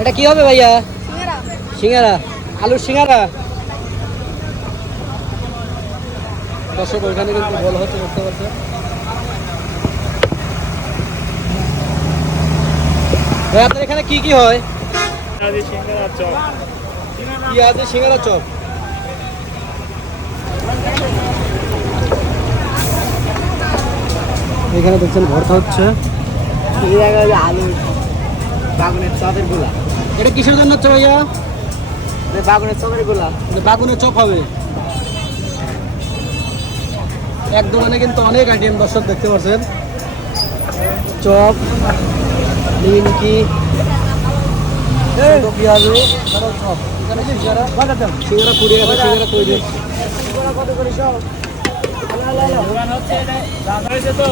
এটা কি হবে ভাইয়া? সিঙ্গারা, আলুর সিঙ্গারা। দর্শক ওইখানে কিন্তু বল হচ্ছে, দেখতে পাচ্ছেন। ভাই আপনার এখানে কি কি হয়? পেঁয়াজি সিঙ্গারা চপ। এখানে দেখছেন ভর্তা হচ্ছে। আলু বাগুনের চপের গোলা। এটা কিসের জন্য হচ্ছে ভাইয়া? বাগুনের চপের গোলা। বাগুনের চপ হবে। এক দোকানে কিন্তু অনেক আইটেম দর্শক দেখতে পাচ্ছেন। চপ, নিমকি, পেঁয়াজু, চপ। সিঙ্গারা পুড়ে গেছে, সিঙ্গারা তৈরি হচ্ছে। কত করে সব? দোকান হচ্ছে এটা দাদা হয়েছে তো।